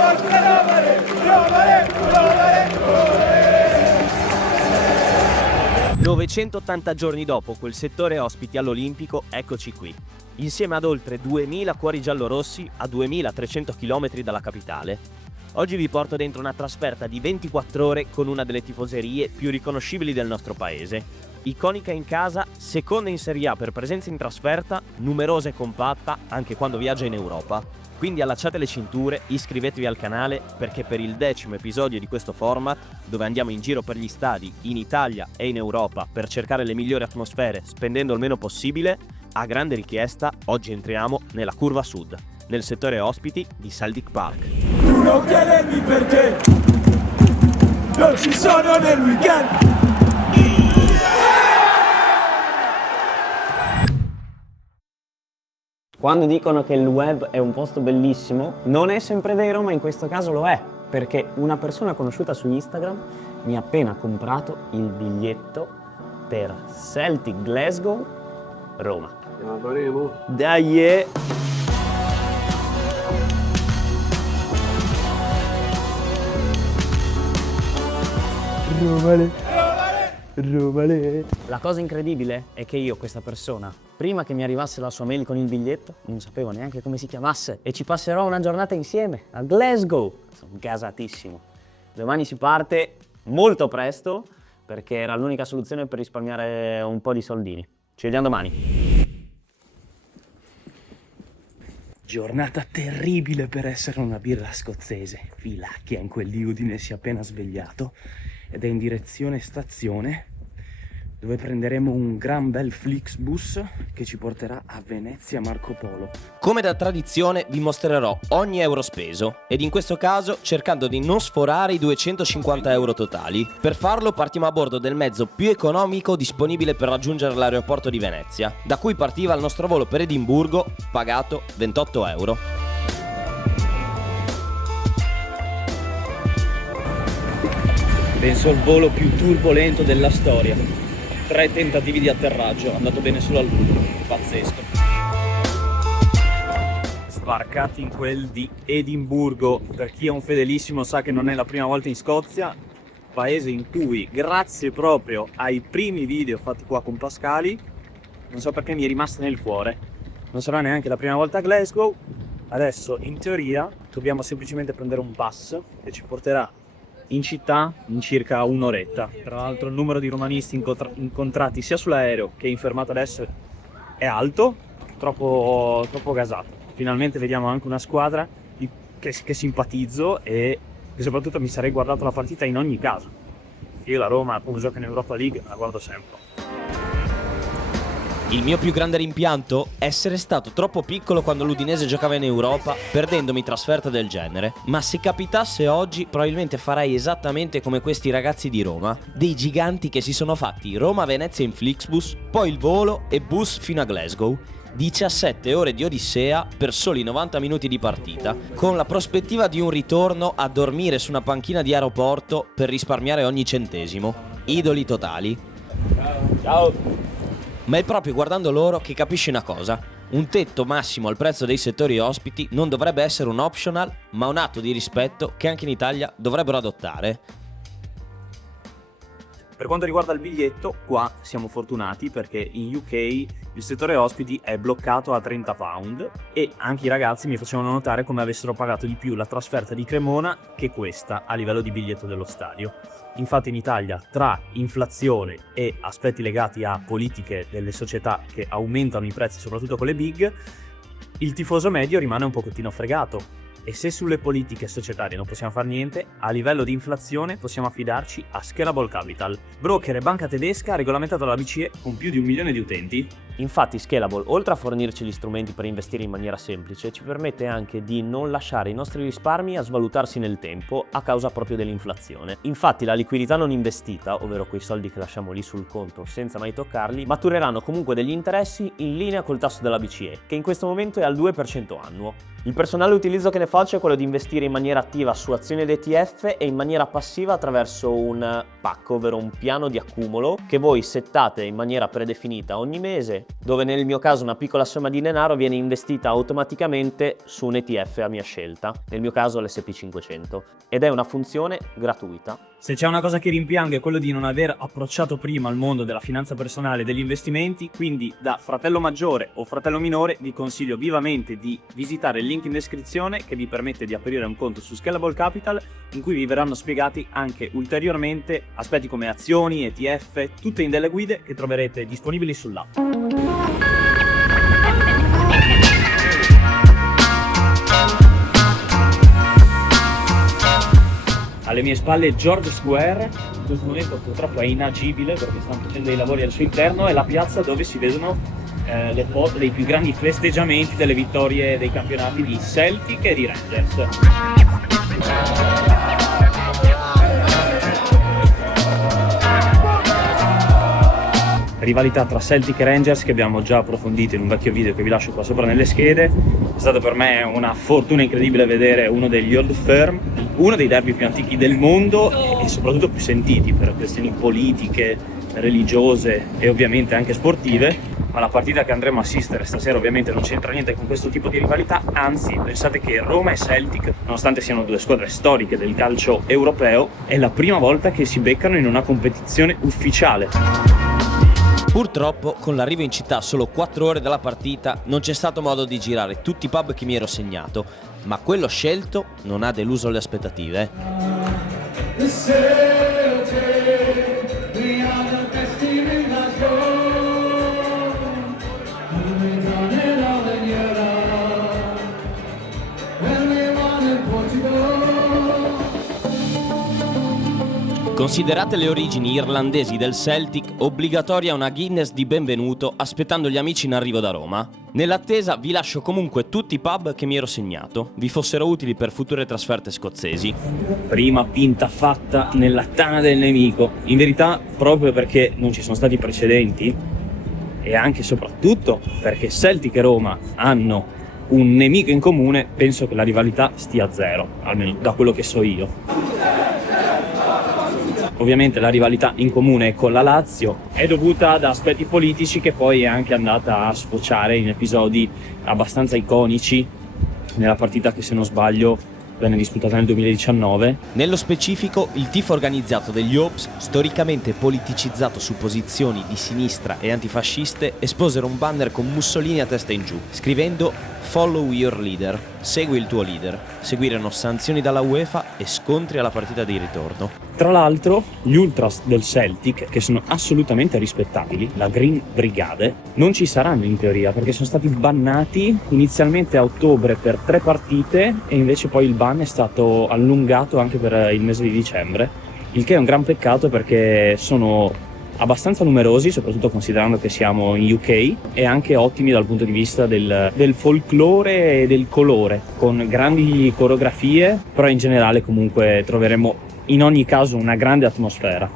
Forza Rovere! 980 giorni dopo quel settore ospiti all'Olimpico, eccoci qui. Insieme ad oltre 2000 cuori giallorossi a 2300 km dalla capitale. Oggi vi porto dentro una trasferta di 24 ore con una delle tifoserie più riconoscibili del nostro paese. Iconica in casa, seconda in Serie A per presenza in trasferta, numerosa e compatta anche quando viaggia in Europa. Quindi allacciate le cinture, iscrivetevi al canale perché per il 10° episodio di questo format, dove andiamo in giro per gli stadi in Italia e in Europa per cercare le migliori atmosfere spendendo il meno possibile, a grande richiesta oggi entriamo nella curva sud, nel settore ospiti di Celtic Park. Tu non chiedermi perché non ci sono nel weekend. Quando dicono che il web è un posto bellissimo, non è sempre vero, ma in questo caso lo è, perché una persona conosciuta su Instagram mi ha appena comprato il biglietto per Celtic Glasgow Roma. La faremo? Dai! Romale. La cosa incredibile è che io, questa persona, prima che mi arrivasse la sua mail con il biglietto, non sapevo neanche come si chiamasse e ci passerò una giornata insieme a Glasgow. Sono gasatissimo. Domani si parte molto presto perché era l'unica soluzione per risparmiare un po' di soldini. Ci vediamo domani. Giornata terribile per essere una birra scozzese. Filacchia in quel di Udine si è appena svegliato ed è in direzione stazione dove prenderemo un gran bel Flixbus che ci porterà a Venezia Marco Polo. Come da tradizione vi mostrerò ogni euro speso ed in questo caso cercando di non sforare i 250 euro totali. Per farlo partiamo a bordo del mezzo più economico disponibile per raggiungere l'aeroporto di Venezia, da cui partiva il nostro volo per Edimburgo, pagato 28 euro. Penso il volo più turbolento della storia. 3 tentativi di atterraggio, è andato bene solo all'ultimo, pazzesco. Sbarcati in quel di Edimburgo, per chi è un fedelissimo sa che non è la prima volta in Scozia, paese in cui grazie proprio ai primi video fatti qua con Pascali, non so perché mi è rimasta nel cuore. Non sarà neanche la prima volta a Glasgow, adesso in teoria dobbiamo semplicemente prendere un bus che ci porterà in città in circa un'oretta. Tra l'altro il numero di romanisti incontrati sia sull'aereo che in fermata adesso è alto, troppo gasato. Finalmente vediamo anche una squadra che simpatizzo e che soprattutto mi sarei guardato la partita in ogni caso. Io la Roma, come gioca in Europa League, la guardo sempre. Il mio più grande rimpianto? Essere stato troppo piccolo quando l'Udinese giocava in Europa, perdendomi trasferta del genere. Ma se capitasse oggi, probabilmente farei esattamente come questi ragazzi di Roma, dei giganti che si sono fatti Roma-Venezia in Flixbus, poi il volo e bus fino a Glasgow. 17 ore di odissea per soli 90 minuti di partita, con la prospettiva di un ritorno a dormire su una panchina di aeroporto per risparmiare ogni centesimo. Idoli totali. Ciao! Ma è proprio guardando loro che capisci una cosa: un tetto massimo al prezzo dei settori ospiti non dovrebbe essere un optional, ma un atto di rispetto che anche in Italia dovrebbero adottare. Per quanto riguarda il biglietto, qua siamo fortunati perché in UK il settore ospiti è bloccato a £30 e anche i ragazzi mi facevano notare come avessero pagato di più la trasferta di Cremona che questa a livello di biglietto dello stadio. Infatti in Italia, tra inflazione e aspetti legati a politiche delle società che aumentano i prezzi soprattutto con le big, il tifoso medio rimane un pochettino fregato. E se sulle politiche societarie non possiamo fare niente, a livello di inflazione possiamo affidarci a Scalable Capital, broker e banca tedesca regolamentato dalla BCE con più di 1 milione di utenti. Infatti Scalable, oltre a fornirci gli strumenti per investire in maniera semplice, ci permette anche di non lasciare i nostri risparmi a svalutarsi nel tempo a causa proprio dell'inflazione. Infatti la liquidità non investita, ovvero quei soldi che lasciamo lì sul conto senza mai toccarli, matureranno comunque degli interessi in linea col tasso della BCE, che in questo momento è al 2% annuo. Il personale utilizzo che ne faccio è quello di investire in maniera attiva su azioni ed ETF e in maniera passiva attraverso un PAC, ovvero un piano di accumulo che voi settate in maniera predefinita ogni mese dove nel mio caso una piccola somma di denaro viene investita automaticamente su un ETF a mia scelta, nel mio caso l'S&P 500, ed è una funzione gratuita. Se c'è una cosa che rimpiango è quello di non aver approcciato prima al mondo della finanza personale e degli investimenti, quindi da fratello maggiore o fratello minore vi consiglio vivamente di visitare il link in descrizione che vi permette di aprire un conto su Scalable Capital, in cui vi verranno spiegati anche ulteriormente aspetti come azioni, ETF, tutte in delle guide che troverete disponibili sull'app. Alle mie spalle George Square, in questo momento purtroppo è inagibile perché stanno facendo dei lavori al suo interno, è la piazza dove si vedono le foto dei più grandi festeggiamenti delle vittorie dei campionati di Celtic e di Rangers. Rivalità tra Celtic e Rangers che abbiamo già approfondito in un vecchio video che vi lascio qua sopra nelle schede. È stata per me una fortuna incredibile vedere uno degli old firm, uno dei derby più antichi del mondo e soprattutto più sentiti per questioni politiche, religiose e ovviamente anche sportive. Ma la partita che andremo a assistere stasera ovviamente non c'entra niente con questo tipo di rivalità, anzi pensate che Roma e Celtic, nonostante siano due squadre storiche del calcio europeo, è la prima volta che si beccano in una competizione ufficiale. Purtroppo, con l'arrivo in città a solo 4 ore dalla partita, non c'è stato modo di girare tutti i pub che mi ero segnato, ma quello scelto non ha deluso le aspettative. Considerate le origini irlandesi del Celtic, obbligatoria una Guinness di benvenuto aspettando gli amici in arrivo da Roma. Nell'attesa vi lascio comunque tutti i pub che mi ero segnato, vi fossero utili per future trasferte scozzesi. Prima pinta fatta nella tana del nemico, in verità proprio perché non ci sono stati precedenti e anche e soprattutto perché Celtic e Roma hanno un nemico in comune, penso che la rivalità stia a zero, almeno da quello che so io. Ovviamente la rivalità in comune con la Lazio è dovuta ad aspetti politici che poi è anche andata a sfociare in episodi abbastanza iconici nella partita che, se non sbaglio, venne disputata nel 2019. Nello specifico, il tifo organizzato degli Hawks, storicamente politicizzato su posizioni di sinistra e antifasciste, esposero un banner con Mussolini a testa in giù, scrivendo "Follow your leader", segui il tuo leader. Seguirono sanzioni dalla UEFA e scontri alla partita di ritorno. Tra l'altro, gli ultras del Celtic, che sono assolutamente rispettabili, la Green Brigade, non ci saranno in teoria perché sono stati bannati inizialmente a ottobre per 3 partite e invece poi il ban è stato allungato anche per il mese di dicembre, il che è un gran peccato perché sono abbastanza numerosi, soprattutto considerando che siamo in UK, e anche ottimi dal punto di vista del folklore e del colore, con grandi coreografie, però in generale comunque troveremo in ogni caso una grande atmosfera.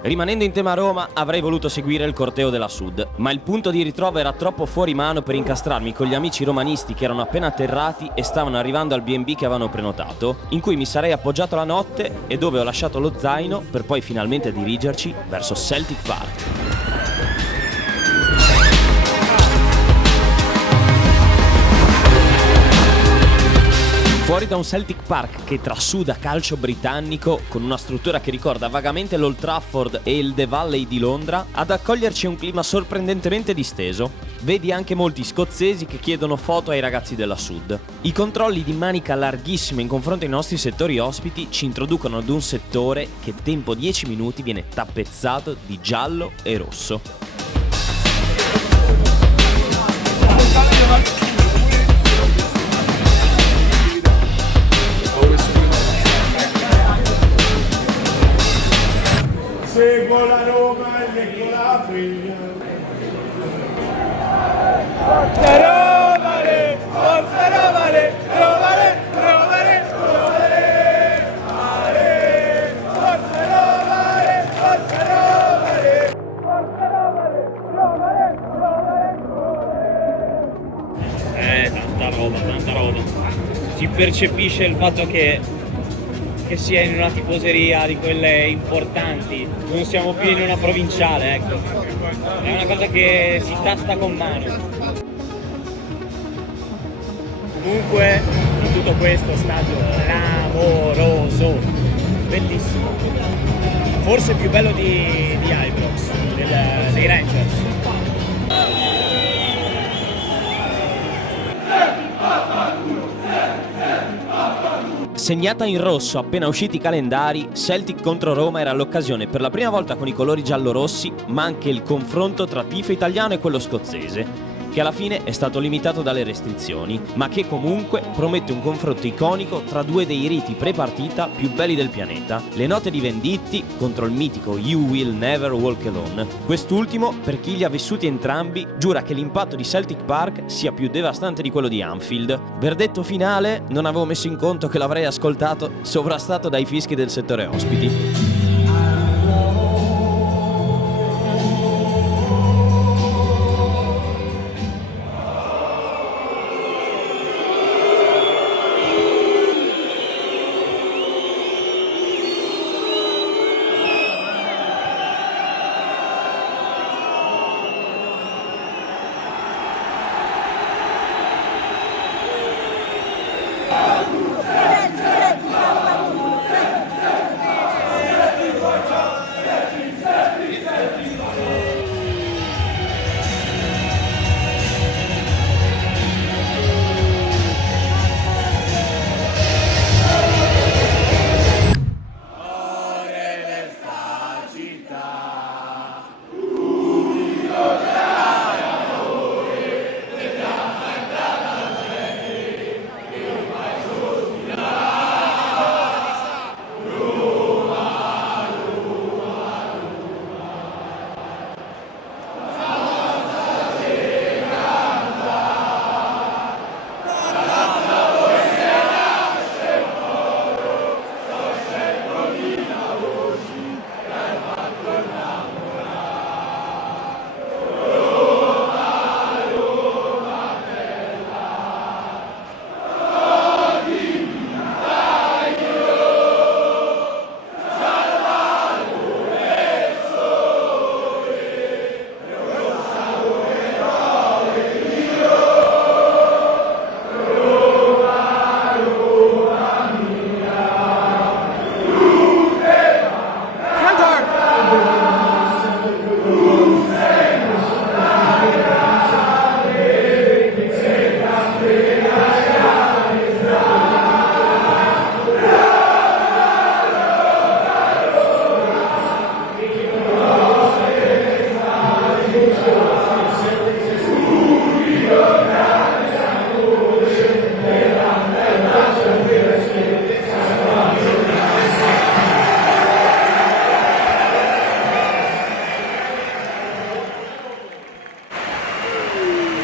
Rimanendo in tema Roma, avrei voluto seguire il corteo della Sud, ma il punto di ritrovo era troppo fuori mano per incastrarmi con gli amici romanisti che erano appena atterrati e stavano arrivando al B&B che avevano prenotato, in cui mi sarei appoggiato la notte e dove ho lasciato lo zaino per poi finalmente dirigerci verso Celtic Park. Fuori da un Celtic Park che trasuda calcio britannico, con una struttura che ricorda vagamente l'Old Trafford e il The Valley di Londra, ad accoglierci un clima sorprendentemente disteso. Vedi anche molti scozzesi che chiedono foto ai ragazzi della Sud. I controlli di manica larghissima in confronto ai nostri settori ospiti ci introducono ad un settore che tempo 10 minuti viene tappezzato di giallo e rosso. Seguo la Roma e leggo la figlia. Forza Romale, forza Romale, Romale, Romale, Romale, Romale, forza Romale, forza Romale, forza Romale, Romale, Romale, Tanta roba. Si percepisce il fatto che che sia in una tifoseria di quelle importanti, non siamo più in una provinciale, ecco. È una cosa che si tasta con mano. Comunque in tutto questo stadio clamoroso, bellissimo, forse più bello di Ibrox, dei Rangers. Segnata in rosso appena usciti i calendari, Celtic contro Roma era l'occasione per la prima volta con i colori giallorossi, ma anche il confronto tra tifo italiano e quello scozzese, che alla fine è stato limitato dalle restrizioni, ma che comunque promette un confronto iconico tra due dei riti pre-partita più belli del pianeta, le note di Venditti contro il mitico You Will Never Walk Alone. Quest'ultimo, per chi li ha vissuti entrambi, giura che l'impatto di Celtic Park sia più devastante di quello di Anfield. Verdetto finale, non avevo messo in conto che l'avrei ascoltato sovrastato dai fischi del settore ospiti.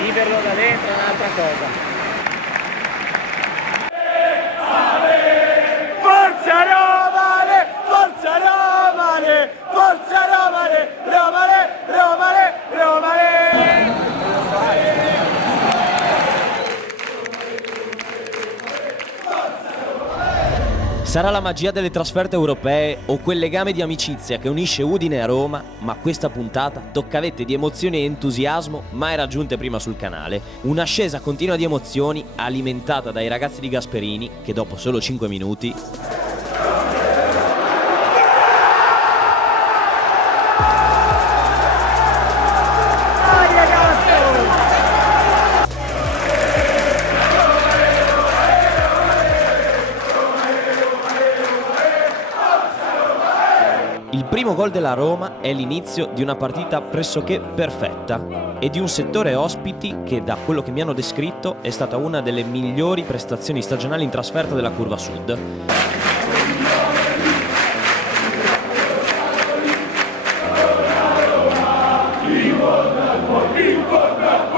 Viverlo da dentro è un'altra cosa. Forza Romane! Forza Romane! Forza Romane! Romane! Romane! Romane! Sarà la magia delle trasferte europee o quel legame di amicizia che unisce Udine a Roma, ma questa puntata tocca vette di emozioni e entusiasmo mai raggiunte prima sul canale. Un'ascesa continua di emozioni alimentata dai ragazzi di Gasperini che dopo solo 5 minuti Il primo gol della Roma è l'inizio di una partita pressoché perfetta e di un settore ospiti che, da quello che mi hanno descritto, è stata una delle migliori prestazioni stagionali in trasferta della Curva Sud.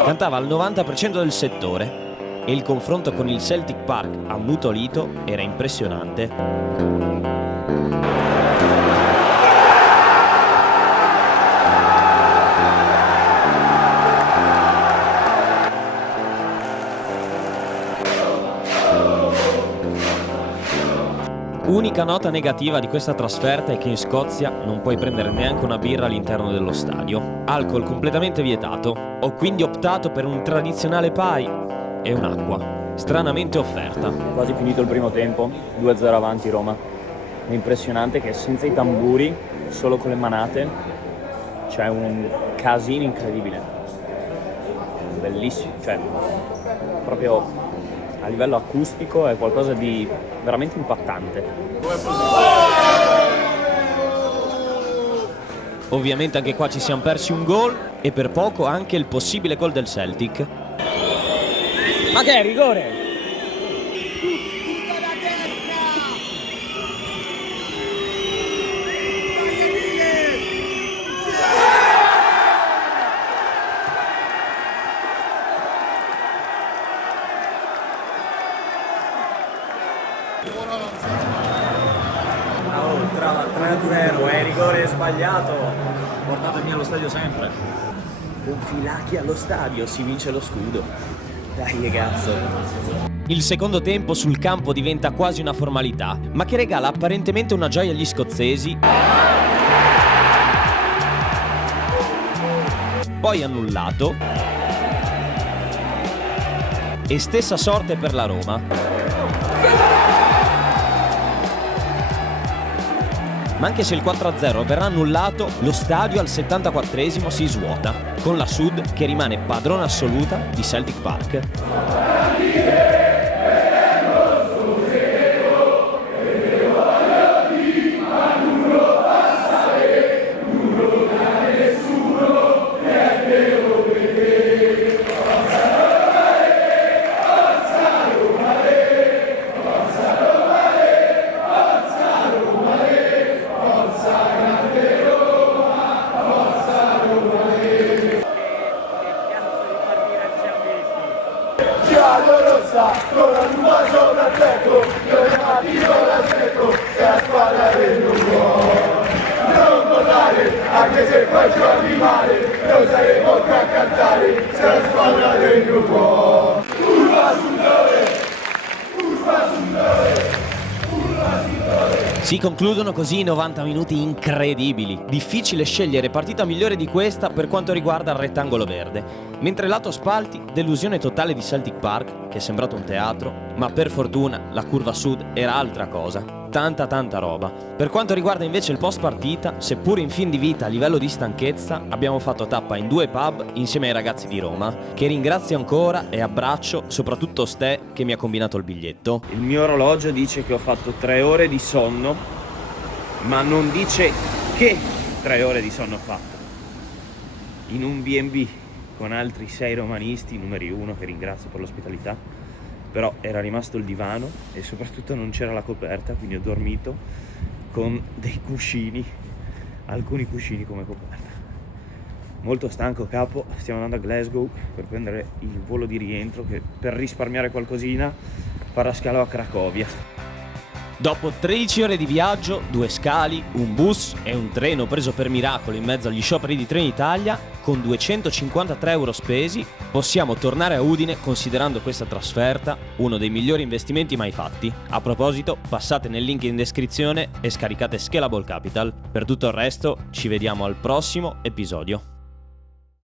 Cantava al 90% del settore e il confronto con il Celtic Park ammutolito era impressionante. Unica nota negativa di questa trasferta è che in Scozia non puoi prendere neanche una birra all'interno dello stadio. Alcol completamente vietato. Ho quindi optato per un tradizionale pie e un'acqua, stranamente offerta. Quasi finito il primo tempo, 2-0 avanti Roma. È impressionante che senza i tamburi, solo con le manate, c'è un casino incredibile. Bellissimo, cioè proprio a livello acustico è qualcosa di veramente impattante. Ovviamente anche qua ci siamo persi un gol e per poco anche il possibile gol del Celtic. Ma che è rigore? Trova 3-0, è rigore sbagliato. Portatemi allo stadio sempre. Con Filacchi allo stadio si vince lo scudo. Dai ragazzo. Il secondo tempo sul campo diventa quasi una formalità, ma che regala apparentemente una gioia agli scozzesi. Poi annullato. E stessa sorte per la Roma. Ma anche se il 4-0 verrà annullato, lo stadio al 74esimo si svuota, con la Sud che rimane padrona assoluta di Celtic Park. Giallorossa, con la Roma sopra il petto, noi matino l'aspetto, è la squadra del lungo. Non mollare, anche se poi giochi male, noi saremo qua a cantare, sei la squadra del lungo. Urba Sudore, Urba Sudore. Si concludono così i 90 minuti incredibili. Difficile scegliere partita migliore di questa per quanto riguarda il rettangolo verde. Mentre lato spalti, delusione totale di Celtic Park, che è sembrato un teatro, ma per fortuna la curva sud era altra cosa. Tanta roba. Per quanto riguarda invece il post partita, seppur in fin di vita a livello di stanchezza, abbiamo fatto tappa in 2 pub insieme ai ragazzi di Roma, che ringrazio ancora e abbraccio soprattutto Ste che mi ha combinato il biglietto. Il mio orologio dice che ho fatto 3 ore di sonno, ma non dice che 3 ore di sonno ho fatto. In un B&B con altri 6 romanisti, numeri 1 che ringrazio per l'ospitalità, però era rimasto il divano e soprattutto non c'era la coperta, quindi ho dormito con dei cuscini, alcuni cuscini come coperta. Molto stanco capo, stiamo andando a Glasgow per prendere il volo di rientro che per risparmiare qualcosina farà scalo a Cracovia. Dopo 13 ore di viaggio, 2 scali, un bus e un treno preso per miracolo in mezzo agli scioperi di Trenitalia, con 253 euro spesi, possiamo tornare a Udine considerando questa trasferta uno dei migliori investimenti mai fatti. A proposito, passate nel link in descrizione e scaricate Scalable Capital. Per tutto il resto, ci vediamo al prossimo episodio.